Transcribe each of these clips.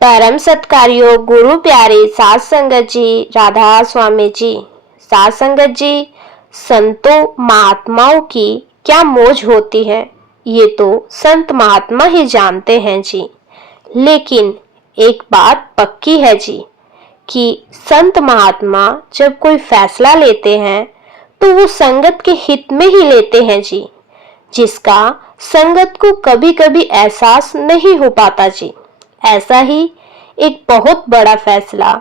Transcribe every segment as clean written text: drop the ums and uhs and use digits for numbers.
परम सत्कार्यो गुरु प्यारे सात संगत जी, राधा स्वामी जी। सात संगत जी, संतों महात्माओं की क्या मौज होती है, ये तो संत महात्मा ही जानते हैं जी। लेकिन एक बात पक्की है जी कि संत महात्मा जब कोई फैसला लेते हैं तो वो संगत के हित में ही लेते हैं जी, जिसका संगत को कभी कभी एहसास नहीं हो पाता जी। ऐसा ही एक बहुत बड़ा फैसला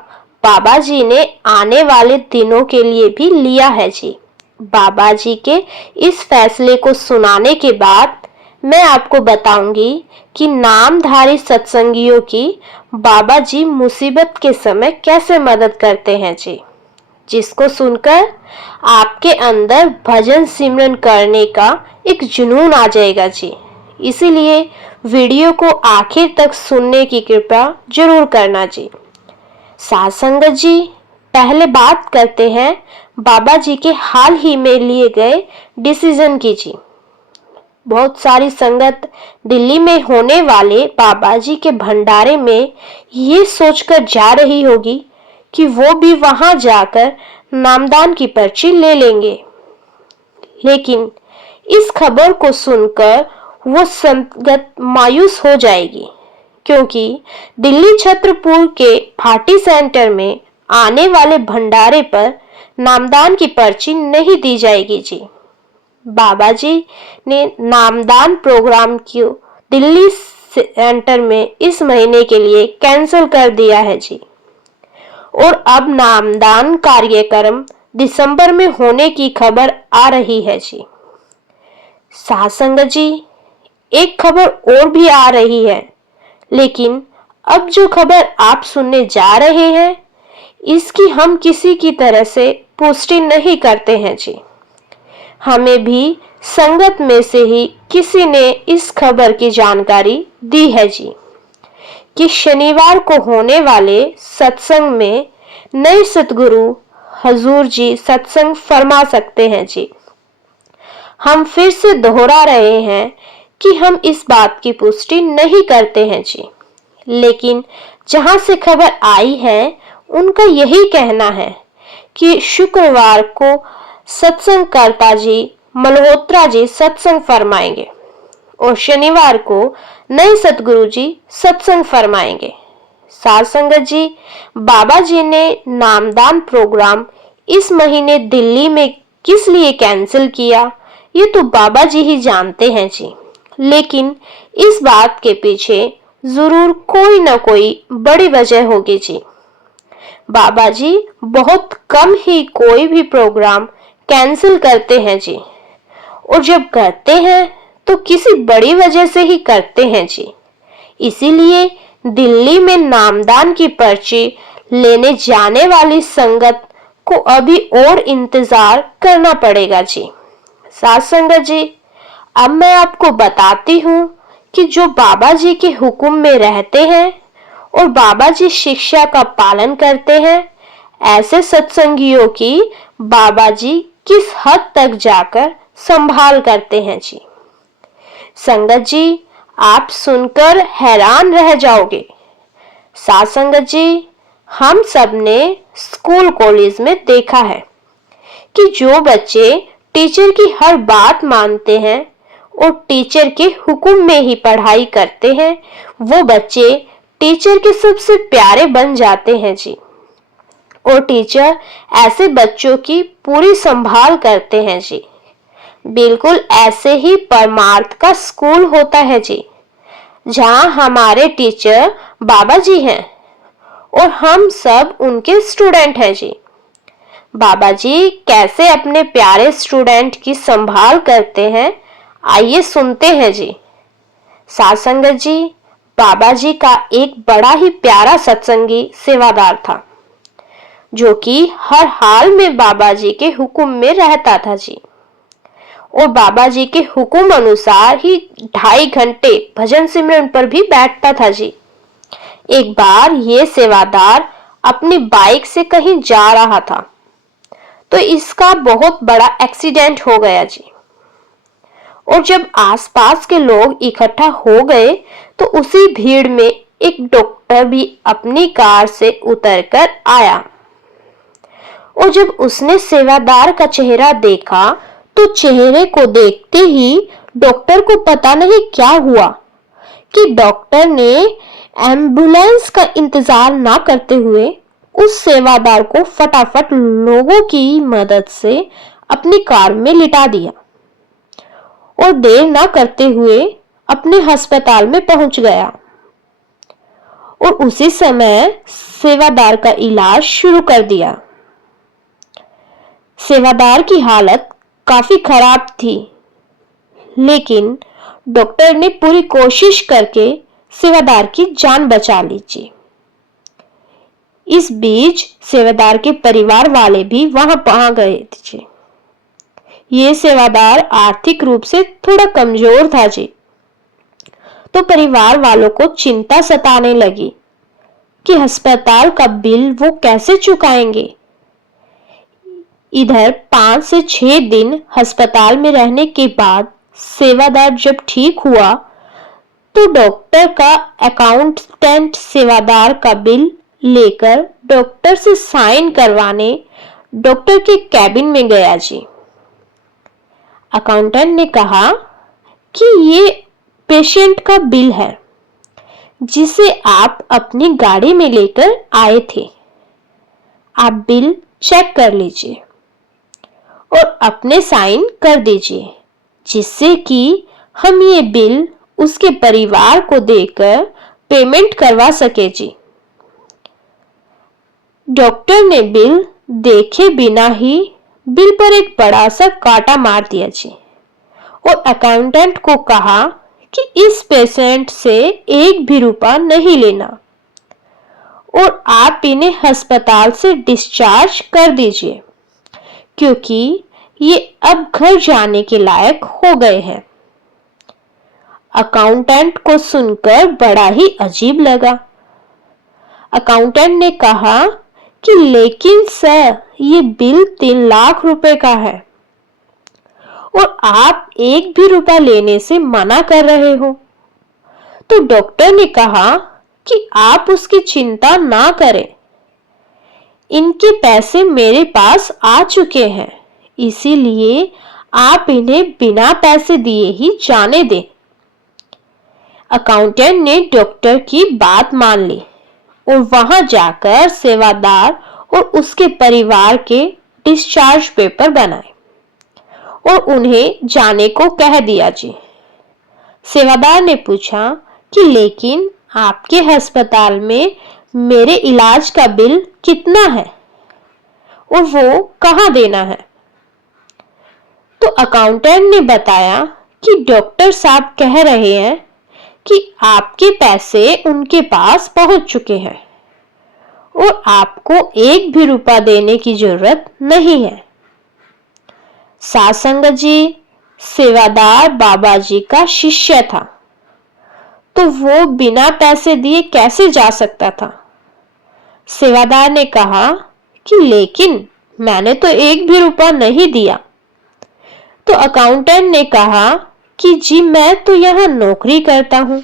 बाबा जी ने आने वाले दिनों के लिए भी लिया है जी। बाबा जी के इस फैसले को सुनाने के बाद मैं आपको बताऊंगी कि नामधारी सत्संगियों की बाबा जी मुसीबत के समय कैसे मदद करते हैं जी, जिसको सुनकर आपके अंदर भजन सिमरन करने का एक जुनून आ जाएगा जी। इसीलिए वीडियो को आखिर तक सुनने की कृपा जरूर करना जी। साथ संगत जी, पहले बात करते हैं बाबा जी के हाल ही में लिए गए डिसीजन की जी। बहुत सारी संगत दिल्ली में होने वाले बाबा जी के भंडारे में ये सोचकर जा रही होगी कि वो भी वहां जाकर नामदान की पर्ची ले लेंगे, लेकिन इस खबर को सुनकर वो संगत मायूस हो जाएगी, क्योंकि दिल्ली छत्रपुर के भाटी सेंटर में आने वाले भंडारे पर नामदान की पर्ची नहीं दी जाएगी जी। बाबा जी ने नामदान प्रोग्राम को दिल्ली सेंटर में इस महीने के लिए कैंसिल कर दिया है जी, और अब नामदान कार्यक्रम दिसंबर में होने की खबर आ रही है जी। साथ संगत जी, एक खबर और भी आ रही है, लेकिन अब जो खबर आप सुनने जा रहे हैं इसकी हम किसी की तरह से पुष्टि नहीं करते हैं जी। हमें भी संगत में से ही किसी ने इस खबर की जानकारी दी है जी कि शनिवार को होने वाले सत्संग में नए सतगुरु हजूर जी सत्संग फरमा सकते हैं जी। हम फिर से दोहरा रहे हैं कि हम इस बात की पुष्टि नहीं करते हैं जी, लेकिन जहां से खबर आई है उनका यही कहना है कि शुक्रवार को सत्संगकर्ता जी मल्होत्रा जी सत्संग फरमाएंगे और शनिवार को नए सतगुरु जी सत्संग फरमाएंगे। साथ संगत जी, बाबा जी ने नामदान प्रोग्राम इस महीने दिल्ली में किस लिए कैंसिल किया ये तो बाबा जी ही जानते हैं जी, लेकिन इस बात के पीछे जरूर कोई ना कोई बड़ी वजह होगी जी। बाबा जी बहुत कम ही कोई भी प्रोग्राम कैंसिल करते हैं जी, और जब करते हैं तो किसी बड़ी वजह से ही करते हैं जी। इसीलिए दिल्ली में नामदान की पर्ची लेने जाने वाली संगत को अभी और इंतजार करना पड़ेगा जी। साथ संगत जी, अब मैं आपको बताती हूँ कि जो बाबा जी के हुक्म में रहते हैं और बाबा जी शिक्षा का पालन करते हैं, ऐसे सत्संगियों की बाबा जी किस हद तक जाकर संभाल करते हैं जी। संगत जी, आप सुनकर हैरान रह जाओगे। साथ संगत जी, हम सब ने स्कूल कॉलेज में देखा है कि जो बच्चे टीचर की हर बात मानते हैं और टीचर के हुक्म में ही पढ़ाई करते हैं, वो बच्चे टीचर के सबसे प्यारे बन जाते हैं जी, और टीचर ऐसे बच्चों की पूरी संभाल करते हैं जी। बिल्कुल ऐसे ही परमार्थ का स्कूल होता है जी, जहां हमारे टीचर बाबा जी हैं और हम सब उनके स्टूडेंट हैं जी। बाबा जी कैसे अपने प्यारे स्टूडेंट की संभाल करते हैं, आइए सुनते हैं जी। साथ संगत जी, बाबा जी का एक बड़ा ही प्यारा सत्संगी सेवादार था, जो कि हर हाल में बाबा जी के हुक्म में रहता था जी, और बाबा जी के हुक्म अनुसार ही 2.5 घंटे भजन सिमरन पर भी बैठता था जी। एक बार ये सेवादार अपनी बाइक से कहीं जा रहा था तो इसका बहुत बड़ा एक्सीडेंट हो गया जी, और जब आसपास के लोग इकट्ठा हो गए तो उसी भीड़ में एक डॉक्टर भी अपनी कार से उतरकर आया और जब उसने सेवादार का चेहरा देखा तो चेहरे को देखते ही डॉक्टर को पता नहीं क्या हुआ कि डॉक्टर ने एम्बुलेंस का इंतजार ना करते हुए उस सेवादार को फटाफट लोगों की मदद से अपनी कार में लिटा दिया और देर ना करते हुए अपने अस्पताल में पहुंच गया और उसी समय सेवादार का इलाज शुरू कर दिया। सेवादार की हालत काफी खराब थी, लेकिन डॉक्टर ने पूरी कोशिश करके सेवादार की जान बचा ली थी। इस बीच सेवादार के परिवार वाले भी वहां पहुंच गए थे। ये सेवादार आर्थिक रूप से थोड़ा कमजोर था जी, तो परिवार वालों को चिंता सताने लगी कि अस्पताल का बिल वो कैसे चुकाएंगे। इधर 5 से 6 दिन अस्पताल में रहने के बाद सेवादार जब ठीक हुआ तो डॉक्टर का अकाउंटेंट सेवादार का बिल लेकर डॉक्टर से साइन करवाने डॉक्टर के कैबिन में गया जी। अकाउंटेंट ने कहा कि ये पेशेंट का बिल है जिसे आप अपनी गाड़ी में लेकर आए थे। आप बिल चेक कर लीजिए और अपने साइन कर दीजिए, जिससे कि हम ये बिल उसके परिवार को देकर पेमेंट करवा सके जी। डॉक्टर ने बिल देखे बिना ही बिल पर एक बड़ा सा कांटा मार दिया जी और अकाउंटेंट को कहा कि इस पेशेंट से एक भी रुपया नहीं लेना और आप इन्हें अस्पताल से डिस्चार्ज कर दीजिए, क्योंकि ये अब घर जाने के लायक हो गए हैं। अकाउंटेंट को सुनकर बड़ा ही अजीब लगा। अकाउंटेंट ने कहा कि लेकिन सर, ये बिल 3 लाख रुपए का है और आप एक भी रुपया लेने से मना कर रहे हो। तो डॉक्टर ने कहा कि आप उसकी चिंता ना करें, इनके पैसे मेरे पास आ चुके हैं, इसीलिए आप इन्हें बिना पैसे दिए ही जाने दें। अकाउंटेंट ने डॉक्टर की बात मान ली और वहां जाकर सेवादार और उसके परिवार के डिस्चार्ज पेपर बनाए और उन्हें जाने को कह दिया जी। सेवादार ने पूछा कि लेकिन आपके अस्पताल में मेरे इलाज का बिल कितना है और वो कहां देना है। तो अकाउंटेंट ने बताया कि डॉक्टर साहब कह रहे हैं कि आपके पैसे उनके पास पहुंच चुके हैं और आपको एक भी रुपया देने की जरूरत नहीं है। साध संगत जी, सेवादार बाबा जी का शिष्य था, तो वो बिना पैसे दिए कैसे जा सकता था। सेवादार ने कहा कि लेकिन मैंने तो एक भी रुपया नहीं दिया। तो अकाउंटेंट ने कहा कि जी, मैं तो यहाँ नौकरी करता हूँ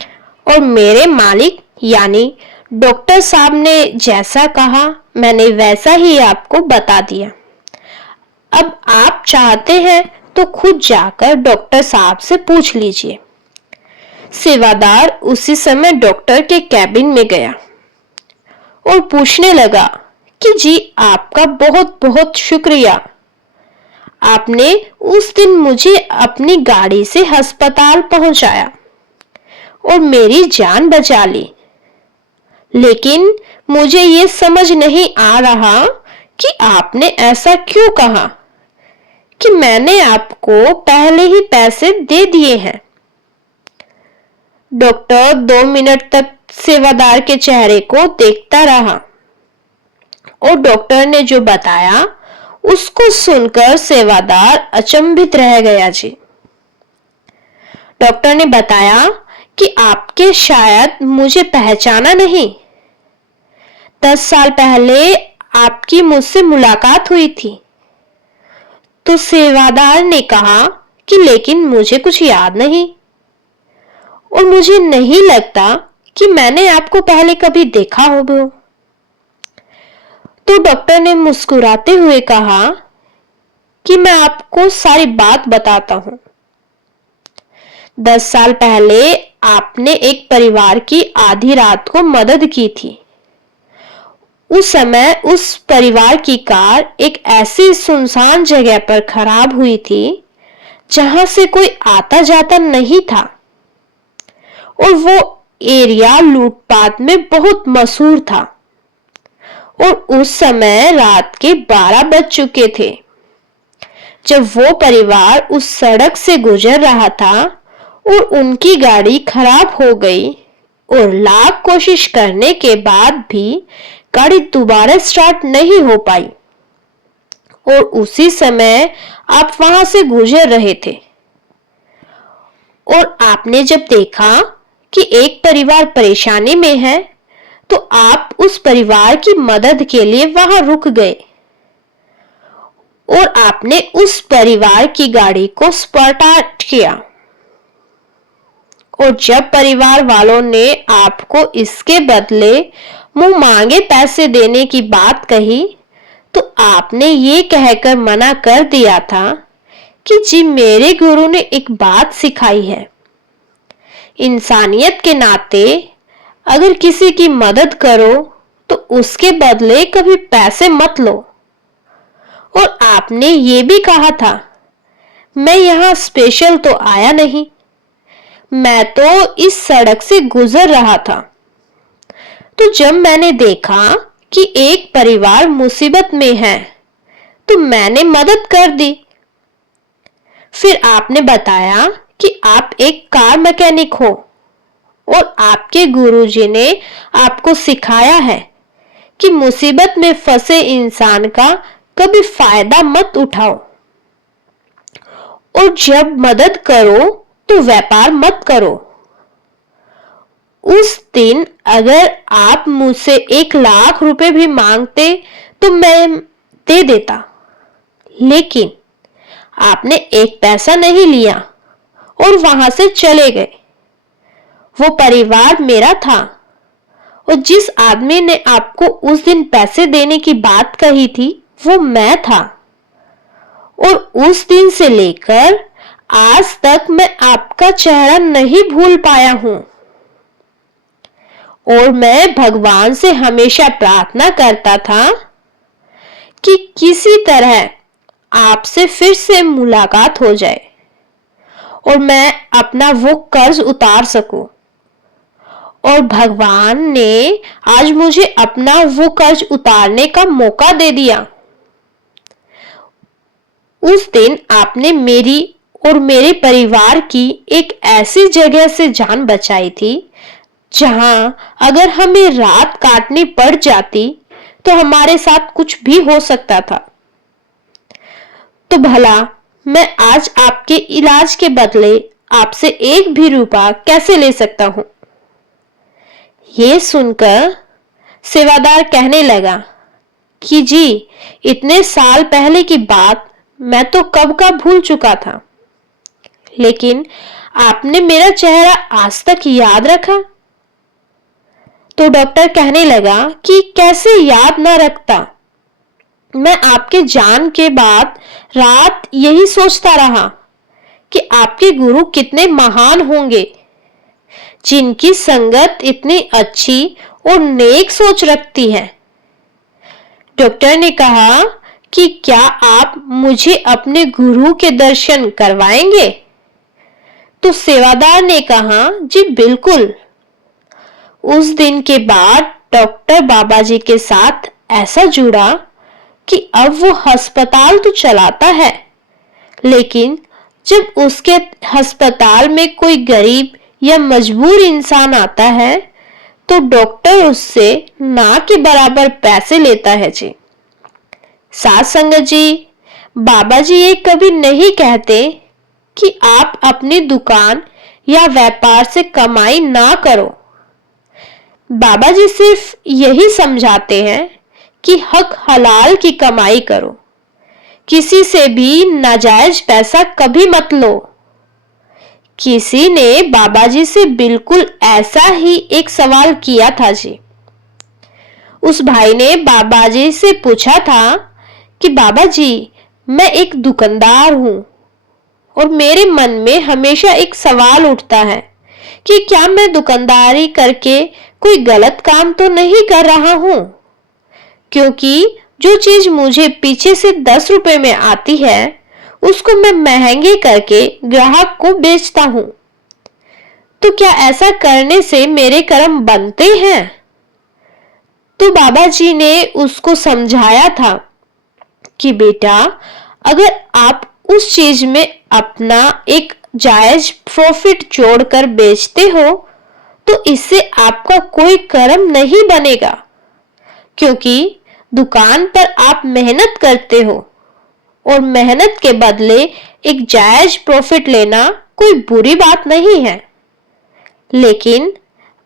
और मेरे मालिक यानी डॉक्टर साहब ने जैसा कहा मैंने वैसा ही आपको बता दिया। अब आप चाहते हैं तो खुद जाकर डॉक्टर साहब से पूछ लीजिए। सेवादार उसी समय डॉक्टर के कैबिन में गया और पूछने लगा कि जी, आपका बहुत बहुत शुक्रिया, आपने उस दिन मुझे अपनी गाड़ी से अस्पताल पहुंचाया और मेरी जान बचा ली। लेकिन मुझे ये समझ नहीं आ रहा कि आपने ऐसा क्यों कहा कि मैंने आपको पहले ही पैसे दे दिए हैं। डॉक्टर 2 मिनट तक सेवादार के चेहरे को देखता रहा और डॉक्टर ने जो बताया उसको सुनकर सेवादार अचंभित रह गया जी। डॉक्टर ने बताया कि आपके शायद मुझे पहचाना नहीं। 10 साल पहले आपकी मुझसे मुलाकात हुई थी। तो सेवादार ने कहा कि लेकिन मुझे कुछ याद नहीं और मुझे नहीं लगता कि मैंने आपको पहले कभी देखा हो भी। तो डॉक्टर ने मुस्कुराते हुए कहा कि मैं आपको सारी बात बताता हूं। 10 साल पहले आपने एक परिवार की आधी रात को मदद की थी। उस समय उस परिवार की कार एक ऐसी सुनसान जगह पर खराब हुई थी जहां से कोई आता जाता नहीं था, और वो एरिया लूटपाट में बहुत मशहूर था। और उस समय रात के 12 बज चुके थे जब वो परिवार उस सड़क से गुजर रहा था और उनकी गाड़ी खराब हो गई, और लाख कोशिश करने के बाद भी गाड़ी दोबारा स्टार्ट नहीं हो पाई। और उसी समय आप वहां से गुजर रहे थे, और आपने जब देखा कि एक परिवार परेशानी में है तो आप उस परिवार की मदद के लिए वहां रुक गए, और आपने उस परिवार की गाड़ी को स्टार्ट किया। और जब परिवार वालों ने आपको इसके बदले मुंह मांगे पैसे देने की बात कही तो आपने ये कहकर मना कर दिया था कि जी मेरे गुरु ने एक बात सिखाई है, इंसानियत के नाते अगर किसी की मदद करो तो उसके बदले कभी पैसे मत लो। और आपने ये भी कहा था, मैं यहां स्पेशल तो आया नहीं, मैं तो इस सड़क से गुजर रहा था। तो जब मैंने देखा कि एक परिवार मुसीबत में है तो मैंने मदद कर दी। फिर आपने बताया कि आप एक कार मैकेनिक हो और आपके गुरुजी ने आपको सिखाया है कि मुसीबत में फंसे इंसान का कभी फायदा मत उठाओ, और जब मदद करो तो व्यापार मत करो। उस दिन अगर आप मुझसे 1 लाख रुपए भी मांगते तो मैं दे देता, लेकिन आपने एक पैसा नहीं लिया और वहां से चले गए। वो परिवार मेरा था, और जिस आदमी ने आपको उस दिन पैसे देने की बात कही थी वो मैं था। और उस दिन से लेकर आज तक मैं आपका चेहरा नहीं भूल पाया हूं, और मैं भगवान से हमेशा प्रार्थना करता था कि किसी तरह आपसे फिर से मुलाकात हो जाए और मैं अपना वो कर्ज उतार सकूं। और भगवान ने आज मुझे अपना वो कर्ज उतारने का मौका दे दिया। उस दिन आपने मेरी और मेरे परिवार की एक ऐसी जगह से जान बचाई थी जहां अगर हमें रात काटनी पड़ जाती तो हमारे साथ कुछ भी हो सकता था। तो भला मैं आज आपके इलाज के बदले आपसे 1 भी रुपया कैसे ले सकता हूं? ये सुनकर सेवादार कहने लगा कि जी इतने साल पहले की बात मैं तो कब का भूल चुका था, लेकिन आपने मेरा चेहरा आज तक याद रखा। तो डॉक्टर कहने लगा कि कैसे याद ना रखता, मैं आपके जान के बाद रात यही सोचता रहा कि आपके गुरु कितने महान होंगे जिनकी संगत इतनी अच्छी और नेक सोच रखती है। डॉक्टर ने कहा कि क्या आप मुझे अपने गुरु के दर्शन करवाएंगे? तो सेवादार ने कहा जी बिल्कुल। उस दिन के बाद डॉक्टर बाबा जी के साथ ऐसा जुड़ा कि अब वो अस्पताल तो चलाता है, लेकिन जब उसके अस्पताल में कोई गरीब या मजबूर इंसान आता है तो डॉक्टर उससे ना के बराबर पैसे लेता है जी। साथ संगत जी, बाबा जी ये कभी नहीं कहते कि आप अपनी दुकान या व्यापार से कमाई ना करो। बाबा जी सिर्फ यही समझाते हैं कि हक हलाल की कमाई करो, किसी से भी नाजायज पैसा कभी मत लो। किसी ने बाबा जी से बिल्कुल ऐसा ही एक सवाल किया था जी। उस भाई ने बाबा जी से पूछा था कि बाबा जी, मैं एक दुकानदार हूं और मेरे मन में हमेशा एक सवाल उठता है कि क्या मैं दुकानदारी करके कोई गलत काम तो नहीं कर रहा हूं, क्योंकि जो चीज मुझे पीछे से 10 रुपए में आती है उसको मैं महंगे करके ग्राहक को बेचता हूं। तो क्या ऐसा करने से मेरे कर्म बनते हैं? तो बाबा जी ने उसको समझाया था कि बेटा, अगर आप उस चीज में अपना एक जायज प्रॉफिट जोड़कर बेचते हो तो इससे आपका कोई कर्म नहीं बनेगा, क्योंकि दुकान पर आप मेहनत करते हो और मेहनत के बदले एक जायज प्रॉफिट लेना कोई बुरी बात नहीं है। लेकिन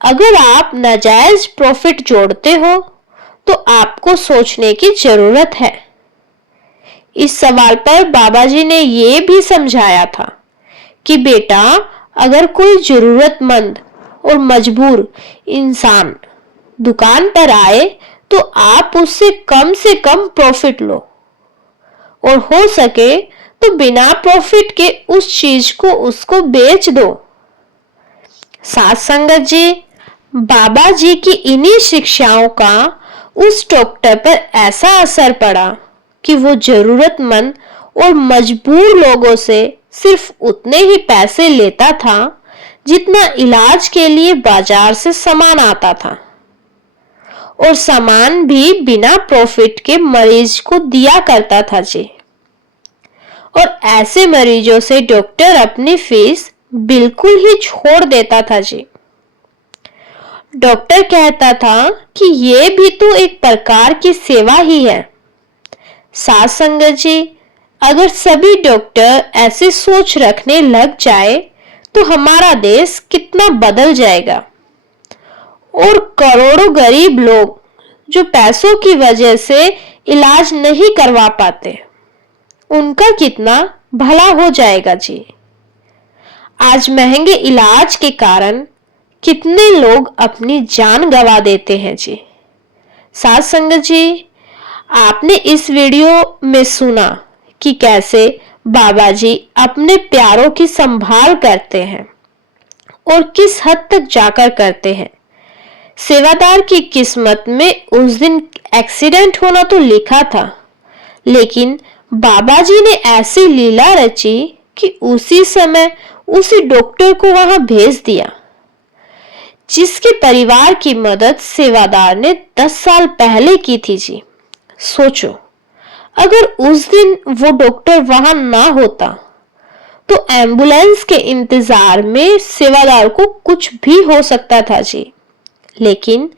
अगर आप नाजायज प्रॉफिट जोड़ते हो तो आपको सोचने की जरूरत है। इस सवाल पर बाबा जी ने यह भी समझाया था कि बेटा, अगर कोई जरूरतमंद और मजबूर इंसान दुकान पर आए तो आप उससे कम से कम प्रॉफिट लो और हो सके तो बिना प्रॉफिट के उस चीज को उसको बेच दो। साथ संगत जी, बाबा जी की इन्हीं शिक्षाओं का उस डॉक्टर पर ऐसा असर पड़ा कि वो जरूरतमंद और मजबूर लोगों से सिर्फ उतने ही पैसे लेता था जितना इलाज के लिए बाजार से सामान आता था, और सामान भी बिना प्रॉफिट के मरीज को दिया करता था जी। और ऐसे मरीजों से डॉक्टर अपनी फीस बिल्कुल ही छोड़ देता था जी। डॉक्टर कहता था कि यह भी तो एक प्रकार की सेवा ही है। साथ संगत जी, अगर सभी डॉक्टर ऐसे सोच रखने लग जाए तो हमारा देश कितना बदल जाएगा और करोड़ों गरीब लोग जो पैसों की वजह से इलाज नहीं करवा पाते, उनका कितना भला हो जाएगा जी। आज महंगे इलाज के कारण कितने लोग अपनी जान गंवा देते हैं जी। साथ संगत जी, आपने इस वीडियो में सुना कि कैसे बाबा जी अपने प्यारों की संभाल करते हैं और किस हद तक जाकर करते हैं। सेवादार की किस्मत में उस दिन एक्सीडेंट होना तो लिखा था, लेकिन बाबा जी ने ऐसी लीला रची कि उसी समय उसी डॉक्टर को वहां भेज दिया जिसके परिवार की मदद सेवादार ने 10 साल पहले की थी जी। सोचो, अगर उस दिन वो डॉक्टर वहां ना होता तो एम्बुलेंस के इंतजार में सेवादार को कुछ भी हो सकता था जी। लेकिन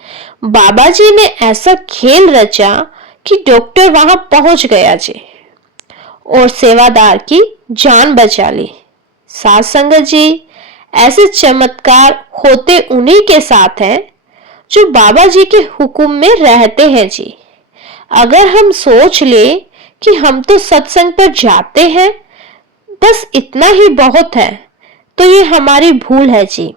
बाबा जी ने ऐसा खेल रचा कि डॉक्टर वहां पहुंच गया जी और सेवादार की जान बचा ली। साथ संगत जी, ऐसे चमत्कार होते उन्हीं के साथ हैं जो बाबा जी के हुक्म में रहते हैं जी। अगर हम सोच ले कि हम तो सत्संग पर जाते हैं, बस इतना ही बहुत है, तो ये हमारी भूल है जी।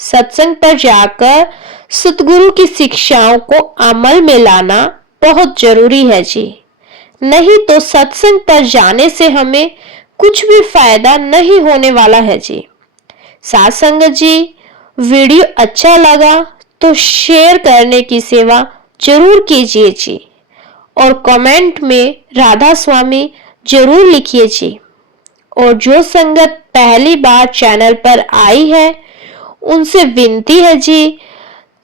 सत्संग पर जाकर सतगुरु की शिक्षाओं को अमल में लाना बहुत जरूरी है जी। नहीं तो सत्संग पर जाने से हमें कुछ भी फायदा नहीं होने वाला है जी। साथ संगत जी, वीडियो अच्छा लगा तो शेयर करने की सेवा जरूर कीजिए जी और कमेंट में राधा स्वामी जरूर लिखिए जी। और जो संगत पहली बार चैनल पर आई है उनसे विनती है जी,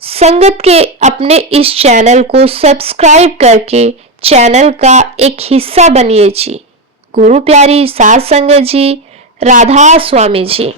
संगत के अपने इस चैनल को सब्सक्राइब करके चैनल का एक हिस्सा बनिए जी। गुरु प्यारी साथ संगत जी, राधा स्वामी जी।